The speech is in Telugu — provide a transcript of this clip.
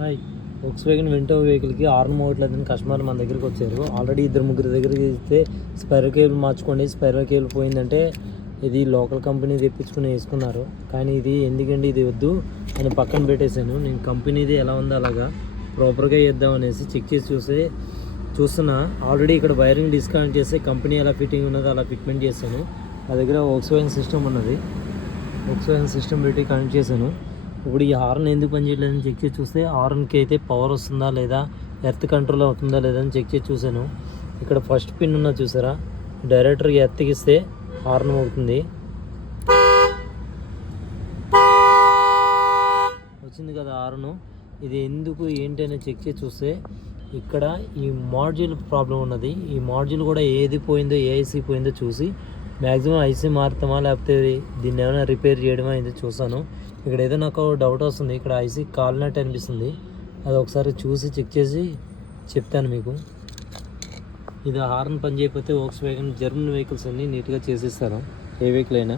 హాయ్, వోక్స్‌వ్యాగన్ వెంటో వెహికల్కి హార్న్ మోగట్లేదని కస్టమర్ మన దగ్గరికి వచ్చారు. ఆల్రెడీ ఇద్దరు ముగ్గురు దగ్గరికి ఇస్తే స్పైరో కేబుల్ మార్చుకోండి, స్పైరో కేబుల్ పోయిందంటే ఇది లోకల్ కంపెనీ తెప్పించుకుని వేసుకున్నారు. కానీ ఇది ఎందుకండి, ఇది వద్దు అని పక్కన పెట్టేశాను. నేను కంపెనీది ఎలా ఉందో అలాగా ప్రాపర్గా చేద్దాం అనేసి చెక్ చేసి చూస్తున్నా. ఆల్రెడీ ఇక్కడ వైరింగ్ డిస్కనెక్ట్ చేస్తే కంపెనీ ఎలా ఫిట్టింగ్ ఉన్నదో అలా ఫిట్మెంట్ చేశాను. నా దగ్గర వోక్స్‌వ్యాగన్ సిస్టమ్ ఉన్నది, వోక్స్‌వ్యాగన్ సిస్టమ్ పెట్టి కనెక్ట్ చేశాను. ఇప్పుడు ఈ హార్న్ ఎందుకు పనిచేయట్లేదని చెక్ చేసి చూస్తే హార్న్కి అయితే పవర్ వస్తుందా లేదా, ఎర్త్ కంట్రోల్ అవుతుందా లేదా అని చెక్ చేసి చూశాను. ఇక్కడ ఫస్ట్ పిన్ ఉన్నది చూసారా, డైరెక్టర్కి ఎర్త్కి ఇస్తే హార్న్ అవుతుంది. వచ్చింది కదా హార్ను. ఇది ఎందుకు ఏంటి అని చెక్ చేసి చూస్తే ఇక్కడ ఈ మాడ్యూల్ ప్రాబ్లం ఉన్నది. ఈ మాడ్యూల్ కూడా ఏది పోయిందో, ఏఐసి పోయిందో చూసి మ్యాక్సిమం ఐసీ మారుతామా లేకపోతే దీన్ని ఏమైనా రిపేర్ చేయడమా ఇది చూసాను. ఇక్కడ ఏదో నాకు డౌట్ వస్తుంది, ఇక్కడ ఐసీ కాలినట్టు అనిపిస్తుంది. అది ఒకసారి చూసి చెక్ చేసి చెప్తాను మీకు. ఇది హార్న్ పని చేయకపోతే వోక్స్‌వ్యాగన్ జర్మన్ వెహికల్స్ అన్నీ నీట్గా చేసిస్తారు, ఏ వెహికల్ అయినా.